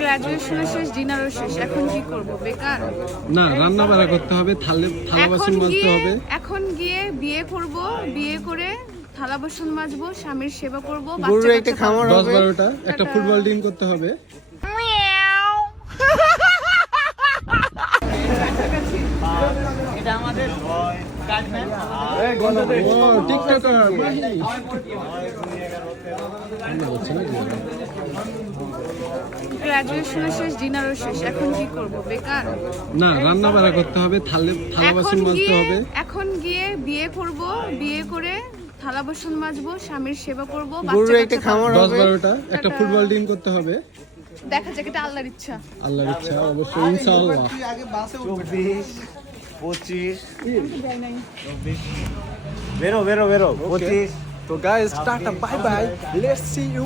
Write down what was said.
গ্রাজুয়েশনও শেষ ডিনারও শেষ এখন কি করব বেকার না রান্না বাড়া করতে হবে থালে থালা বাসন মাজতে হবে এখন গিয়ে বিয়ে করব বিয়ে করে থালা বাসন মাজবো স্বামীর সেবা করব গরুর একটা খামার হবে একটা ফুটবল টিম করতে হবে টিকটকার মাহি গ্রাজুয়েশনের শেষ ডিনারও শেষ। এখন কি করব? বেকার? না রান্না বাড়া করতে হবে থালে থালা বাসন মাজতে হবে। এখন গিয়ে বিয়ে করব বিয়ে করে থালা বাসন মাজবো স্বামীর সেবা করব গরুর 10 12টা একটা ফুটবল টিম করতে হবে। দেখা যাক এটা আল্লাহর ইচ্ছা। আল্লাহর ইচ্ছা অবশ্যই ইনশাআল্লাহ। তুই আগে বাসে উঠবি 25 বেরো বেরো বেরো 25 তো guys tata bye bye let's see you